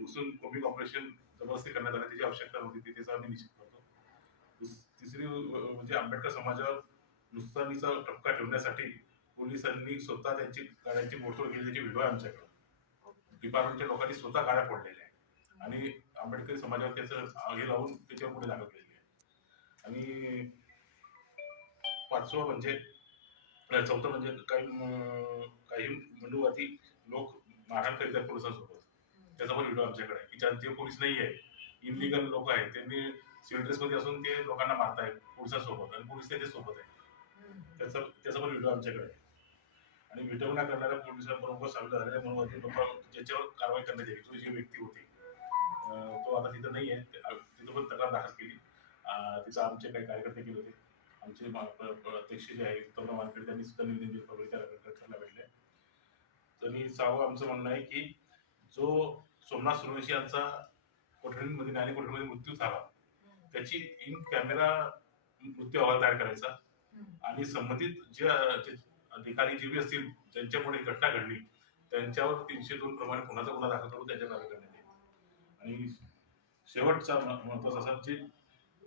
बंदोबस्ती करण्यात आलं त्याची आवश्यकता नव्हती ती त्याचा आम्ही निश्चित करतो. तिसरी म्हणजे आंबेडकर समाजावर नुकसानीचा टपका ठेवण्यासाठी पोलिसांनी स्वतः त्यांची गाड्यांची मोडतोड केल्याची व्हिडिओ आहे आमच्याकडे. डिपार्टमेंटच्या लोकांनी स्वतः गाड्या फोडलेल्या आहे आणि आंबेडकरी समाजावर त्याचं आगे लावून त्याच्यावर पुढे दाखल केलेली आहे. आणि पाचवं म्हणजे चौथं म्हणजे काही काही मनुवादी लोक मारहाण करीत आहेत पोलिसांसोबत. त्याचा पण व्हिडिओ आमच्याकडे की ज्या- जे पोलीस नाही आहे इनलिगल लोक आहेत त्यांनी सिव्हिल ड्रेसमध्ये असून ते लोकांना मारतायत पोलिसांसोबत आणि पोलीस त्याच्या सोबत आहे त्याचा त्याचा पण व्हिडिओ आमच्याकडे आहे. आणि विटवणा करणाऱ्या पोलिसांबरोबर सामील झालेल्या मनुवादी लोक ज्याच्यावर कारवाई करण्यात यावी तो जी व्यक्ती होती तो आता तिथं नाही आहे. तिथं पण तक्रार दाखल केली. तिचा तिथं आमचे काही कार्यकर्ते केले होते. आमचे अध्यक्ष जे आहेत तरुण वानखेडे त्यांनी सुद्धा निवेदन दिलं पब्लिक त्या कलेक्टरला तर मी सहावं आमचं म्हणणं आहे की जो सोमनाथ सूर्यवंशी यांचा कोठडीमध्ये न्यायालय कोठडीमध्ये मृत्यू झाला. त्याची इन कॅमेरा मृत्यू अहवाल तयार करायचा. आणि संबंधित जे जे अधिकारी जे बी असतील ज्यांच्यामुळे घटना घडली त्यांच्यावर तीनशे दोन प्रमाणे कोणाचा गुन्हा दाखल करून त्यांच्या कारवाई करण्यात येईल. आणि शेवटचा महत्त्वाचा असा जे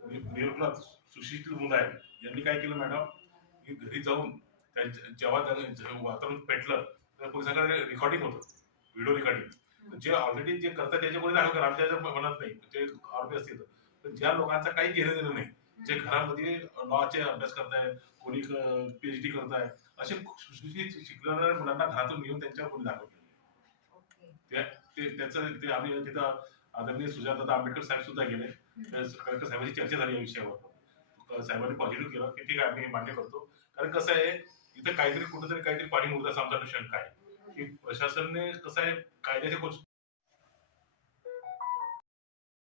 नि- निरुपला सुशिक्षित मुलं आहेत यांनी काय केलं मॅडम? की घरी जाऊन त्यांच्या जेव्हा त्यांना वातावरण पेटलं तर पोलिसांकडे रेकॉर्डिंग होतं. व्हिडिओ रेकॉर्डिंग जे ऑलरेडी जे करतात त्याच्यामुळे दाखल करा आमच्या म्हणत नाही. ते आरोपी असतील. पण ज्या लोकांचा काही घेणं देणं नाही जे घरामध्ये लॉचे अभ्यास करताय कोणी पीएचडी करताय असे सुशिक्षित शिकणाऱ्या मुलांना घरातून घेऊन त्यांच्यावर दाखल केले ते त्याचं ते आम्ही तिथं आदरणीय सुजाता आंबेडकर साहेब सुद्धा गेले. कलेक्टर साहेबांची चर्चा झाली या विषयावर. साहेबांनी पॉझिटिव्ह केलं. की ठीक आहे आम्ही मान्य करतो. कारण कसं आहे इथं काहीतरी कुठेतरी काहीतरी पाणी असं आमचा शंका आहे. की प्रशासनने कसं आहे कायद्याचे